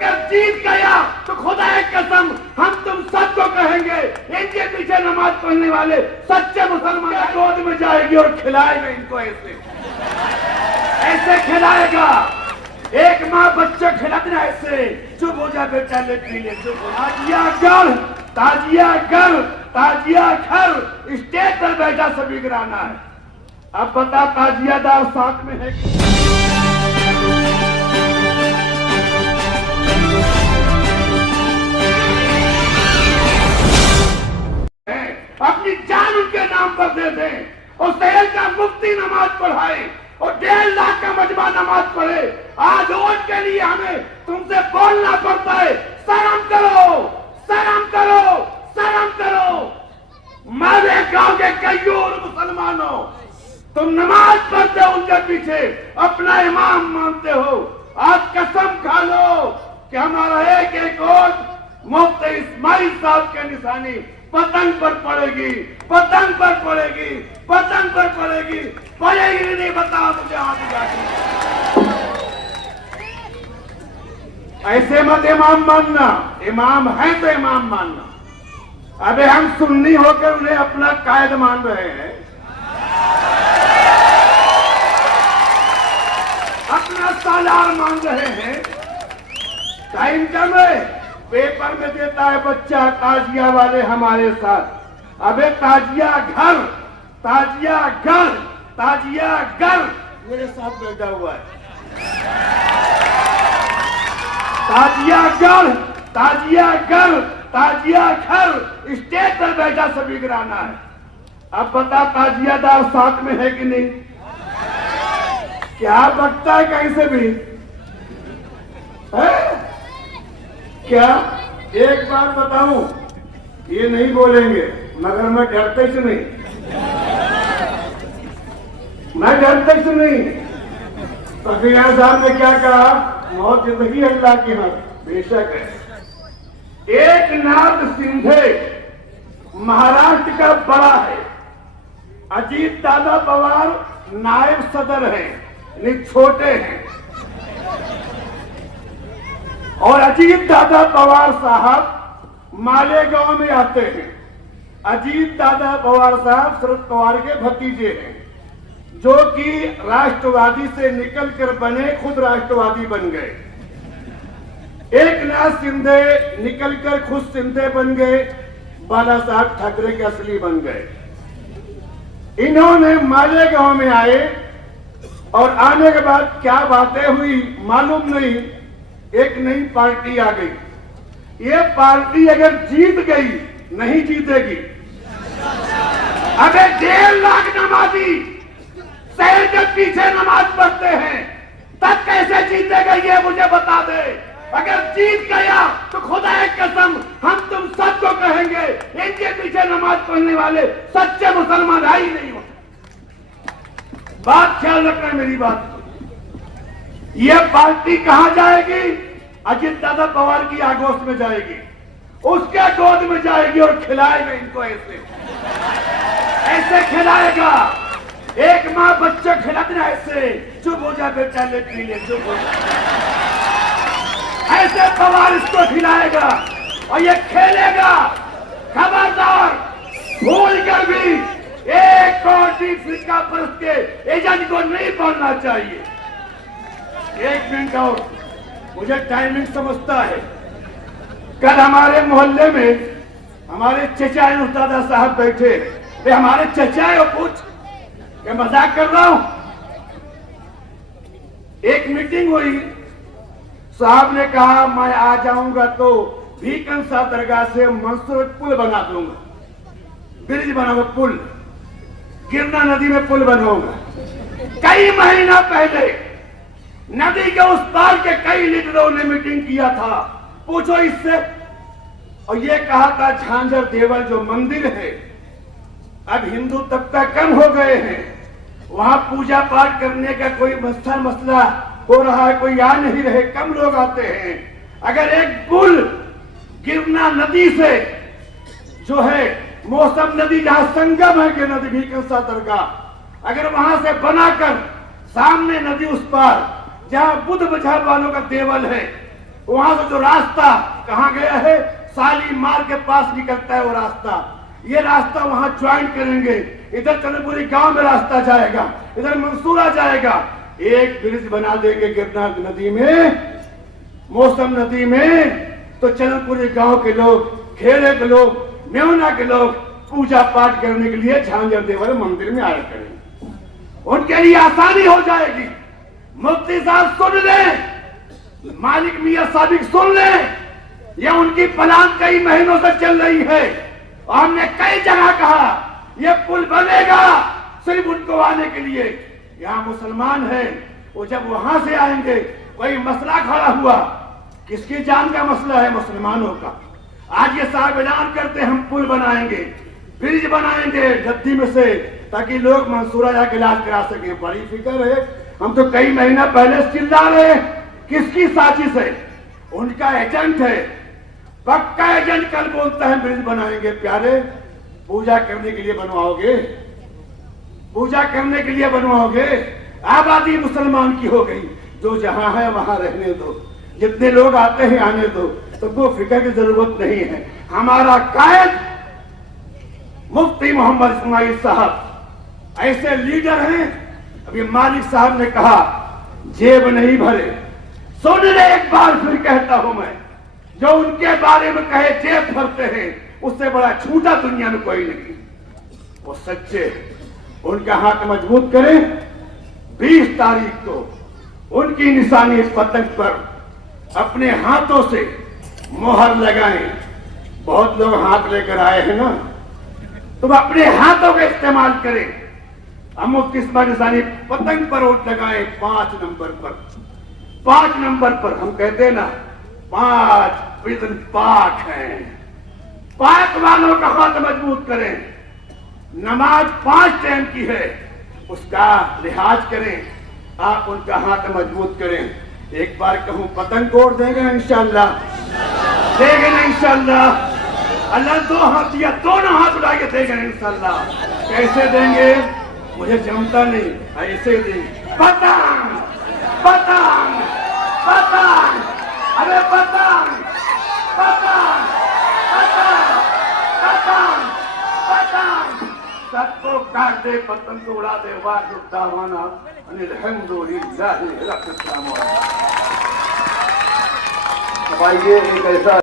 अगर जीत गया तो खुदा की कसम हम तुम सबको कहेंगे, इनके पीछे नमाज पढ़ने वाले सच्चे मुसलमान गोद में जाएगी और खिलाएगा इनको, ऐसे खिलाएगा। एक माँ बच्चे खिलाते ऐसे, चुप हो जा बेटा, ले पी ले, चुप हो। ताजिया घर, ताजिया घर, ताजिया घर, स्टेज पर बैठा सभी गिराना है। अब बता ताजियादार साथ में है? अपनी जान उनके नाम पर दे दें और शहर का मुफ्ती नमाज पढ़ाए और 1.5 लाख का मजमा नमाज पढ़े। आज वोट के लिए हमें तुमसे बोलना पड़ता है, शर्म करो, शर्म करो, शर्म करो। मारे गांव के कईयोर मुसलमानों, तुम नमाज पढ़ते हो उनके पीछे, अपना इमाम मानते हो। आज कसम खा लो कि हमारा एक एक वोट मुफ्ती इस्माइल साहब के निशानी पतंग पर पड़ेगी, पतंग पर पड़ेगी, पतंग पर पड़ेगी। पड़ेगी नहीं, बताओ मुझे आगे जाके। ऐसे मत इमाम मानना, इमाम है तो इमाम मानना। अबे हम सुन्नी होकर उन्हें अपना कायद मान रहे हैं, अपना सालार मान रहे हैं। टाइम कम है, पेपर में देता है बच्चा ताजिया वाले हमारे साथ। अबे ताजिया घर, ताजिया घर, ताजिया घर मेरे साथ बैठा हुआ है। ताजिया घर, ताजिया घर, ताजिया घर, स्टेज पर बैठा सभी गिराना है। अब बता ताजियादार साथ में है कि नहीं? क्या बकता है कहीं से भी है? क्या एक बात बताऊं, ये नहीं बोलेंगे मगर मैं डरते से नहीं, मैं डरते से नहीं। तफीर साहब ने क्या कहा, मौत जिंदगी अल्लाह की हाथ, बेशक है। एक नाथ सिंधे महाराष्ट्र का बड़ा है, अजीत दादा पवार नायब सदर हैं, यानी छोटे हैं। और अजीत दादा पवार साहब मालेगांव में आते हैं। अजीत दादा पवार साहब शरद पवार के भतीजे हैं, जो कि राष्ट्रवादी से निकलकर बने खुद राष्ट्रवादी बन गए। एक नाथ शिंदे निकलकर खुद शिंदे बन गए, बाला साहब ठाकरे के असली बन गए। इन्होंने मालेगांव में आए और आने के बाद क्या बातें हुई मालूम नहीं, एक नई पार्टी आ गई। ये पार्टी अगर जीत गई, नहीं जीतेगी। अबे 1.5 लाख नमाजी शहर के पीछे नमाज पढ़ते हैं, तब कैसे जीतेगा ये मुझे बता दे। अगर जीत गया तो खुदा की कसम हम तुम सबको कहेंगे, इनके पीछे नमाज पढ़ने वाले सच्चे मुसलमान है ही नहीं होते। बात ख्याल रखना मेरी बात। ये पार्टी कहां जाएगी? अजीत दादा पवार की आगोश में जाएगी, उसके गोद में जाएगी और खिलाएगा इनको, ऐसे खिलाएगा। एक माँ बच्चे खिलाते ऐसे, चुप हो जा बेटा, ले पी ले, चुप हो जा। ऐसे पवार इसको खिलाएगा और ये खेलेगा। खबरदार, भूल कर भी एक कौड़ी फिक्का परस्त के एजेंट को नहीं बनना चाहिए। 1 मिनट और, मुझे टाइमिंग समझता है। कल हमारे मोहल्ले में हमारे चचा उस्तादा साहब बैठे, वे हमारे चचा है, पूछ क्या मजाक कर रहा हूं। एक मीटिंग हुई, साहब ने कहा मैं आ जाऊंगा तो भीकंसा दरगाह से मंसूर पुल बना दूंगा, ब्रिज बनाऊंगा, पुल गिरना नदी में पुल बनवाऊंगा। कई महीना पहले नदी के उस पार के कई लीडरों ने मीटिंग किया था, पूछो इससे। और ये कहा था झांझर देवल जो मंदिर है, अब हिंदू तबका कम हो गए हैं, वहां पूजा पाठ करने का कोई मसला हो रहा है, कोई आ नहीं रहे, कम लोग आते हैं। अगर एक पुल गिरना नदी से जो है मौसम नदी जहां संगम है कि नदी भीकंसा दरगाह, अगर वहां से बनाकर सामने नदी उस पार जहां बुद्ध मजहब वालों का देवल है, वहां से जो रास्ता कहाँ गया है, शालीमार के पास निकलता है वो रास्ता, ये रास्ता वहां ज्वाइन करेंगे। इधर चंद्रपुरी गांव में रास्ता जाएगा, इधर मंसूरा जाएगा। एक ब्रिज बना देंगे गिरनार नदी में, मौसम नदी में, तो चंद्रपुरी गांव के लोग, खेड़े के लोग, मेवना के लोग पूजा पाठ करने के लिए झांझर देवर मंदिर में आया करेंगे। उनके लिए आसानी हो जाएगी। मुफ्ती साहब सुन ले, मालिक मियां साबिक सुन ले, यह उनकी प्लान कई महीनों से चल रही है। और हमने कई जगह कहा यह पुल बनेगा सिर्फ उनको आने के लिए। यहाँ मुसलमान है, वो जब वहां से आएंगे, कोई मसला खड़ा हुआ, किसकी जान का मसला है? मुसलमानों का। आज ये साहब ऐलान करते हम पुल बनाएंगे, ब्रिज बनाएंगे गद्दी में से, ताकि लोग मंसूरा जाके इलाज करा सके। बड़ी फिक्र है। हम तो कई महीना पहले चिल्ला रहे, किसकी साजिश है? उनका एजेंट है, पक्का एजेंट। कल बोलता है ब्रिज बनाएंगे। प्यारे, पूजा करने के लिए बनवाओगे? पूजा करने के लिए बनवाओगे? आबादी मुसलमान की हो गई, जो जहां है वहां रहने दो, जितने लोग आते हैं आने दो, तुमको फिक्र की जरूरत नहीं है। हमारा कायद मुफ्ती मोहम्मद इस्माइल साहब ऐसे लीडर हैं। अभी मालिक साहब ने कहा जेब नहीं भरे, सुन ले एक बार फिर कहता हूं मैं, जो उनके बारे में कहे जेब भरते हैं, उससे बड़ा झूठा दुनिया में कोई नहीं। वो सच्चे, उनका हाथ मजबूत करें। 20 तारीख को उनकी निशानी पतंग पर अपने हाथों से मोहर लगाएं। बहुत लोग हाथ लेकर आए हैं ना, तुम अपने हाथों का इस्तेमाल करें। हम मुफ्ती इस्माइल निशानी पतंग पर वोट लगाएं 5 नंबर पर। 5 नंबर पर हम कहते हैं ना, 5 विजन पाक है। पाक वालों का हाथ मजबूत करें। नमाज 5 टाइम की है, उसका लिहाज करें। आप उनका हाथ मजबूत करें। एक बार कहूं पतंग कोड़ देंगे ना इंशाअल्लाह, देंगे ना इंशाअल्लाह। अल्लाह 2 हाथ दिया, दोनों हाथ उठा के देंगे इंशाअल्लाह। कैसे देंगे मुझे जमता नहीं, ऐसे देंगे। पतंग पतंग पतंग, अरे पतंग पतंग पतंग पतंग पतंग, सबको काट दे, पतंग को उड़ा दे। वाह अल्हम्दुलिल्लाह। भाई ये एक ऐसा